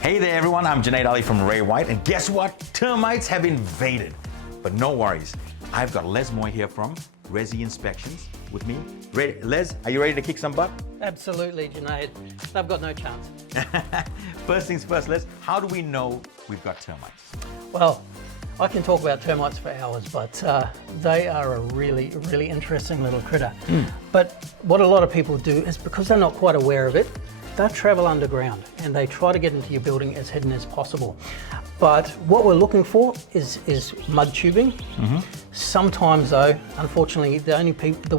Hey there everyone, I'm Junaid Ally from Ray White, and guess what? Termites have invaded. But no worries, I've got Les Moir here from Resi Inspections with me. Les, are you ready to kick some butt? Absolutely, Junaid. I've got no chance. First things first, Les, how do we know we've got termites? Well, I can talk about termites for hours, but they are a really, really interesting little critter. But what a lot of people do is, because they're not quite aware of it, they travel underground and they try to get into your building as hidden as possible. But what we're looking for is mud tubing. Sometimes though, unfortunately, the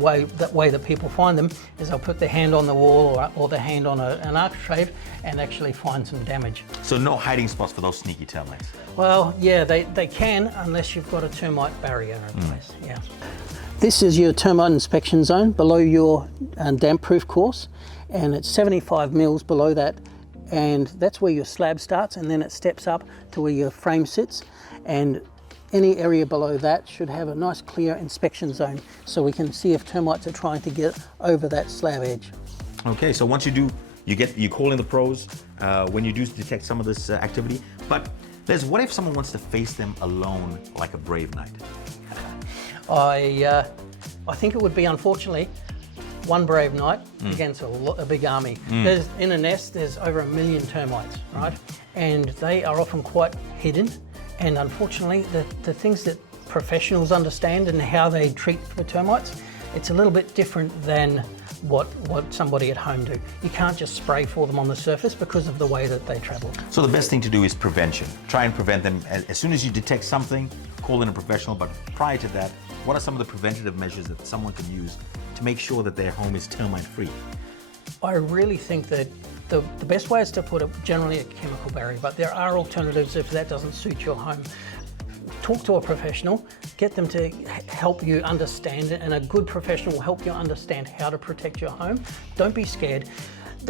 way that people find them is they'll put their hand on the wall or their hand on an architrave and actually find some damage. So no hiding spots for those sneaky termites? Well, yeah, they can, unless you've got a termite barrier in place, yeah. This is your termite inspection zone below your damp-proof course, and it's 75 mils below that, and that's where your slab starts, and then it steps up to where your frame sits, and any area below that should have a nice clear inspection zone so we can see if termites are trying to get over that slab edge. Okay, so once you do, you call in the pros when you do detect some of this activity. But Les, what if someone wants to face them alone like a brave knight? I think it would be, unfortunately, one brave knight against a big army. There's, in a nest, there's over 1 million termites, right? And they are often quite hidden. And unfortunately, the things that professionals understand and how they treat for termites, it's a little bit different than what somebody at home do. You can't just spray for them on the surface because of the way that they travel. So the best thing to do is prevention. Try and prevent them. As soon as you detect something, call in a professional. But prior to that, what are some of the preventative measures that someone can use to make sure that their home is termite-free? I really think that the best way is to put generally a chemical barrier, but there are alternatives if that doesn't suit your home. Talk to a professional, get them to help you understand it, and a good professional will help you understand how to protect your home. Don't be scared.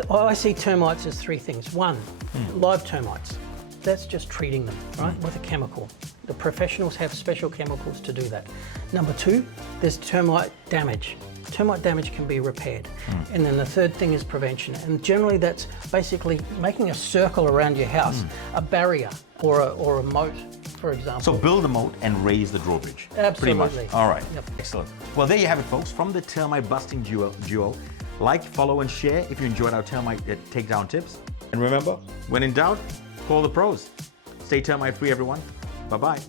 I see termites as three things. One, live termites. That's just treating them, right, with a chemical. The professionals have special chemicals to do that. Number two, there's termite damage. Termite damage can be repaired. And then the third thing is prevention. And generally that's basically making a circle around your house, a barrier or a moat, for example. So build a moat and raise the drawbridge. Absolutely. Pretty much. All right. Yep. Excellent. Well, there you have it, folks, from the termite busting duo. Like, follow, and share if you enjoyed our termite takedown tips. And remember, when in doubt, call the pros. Stay termite free, everyone. Bye-bye.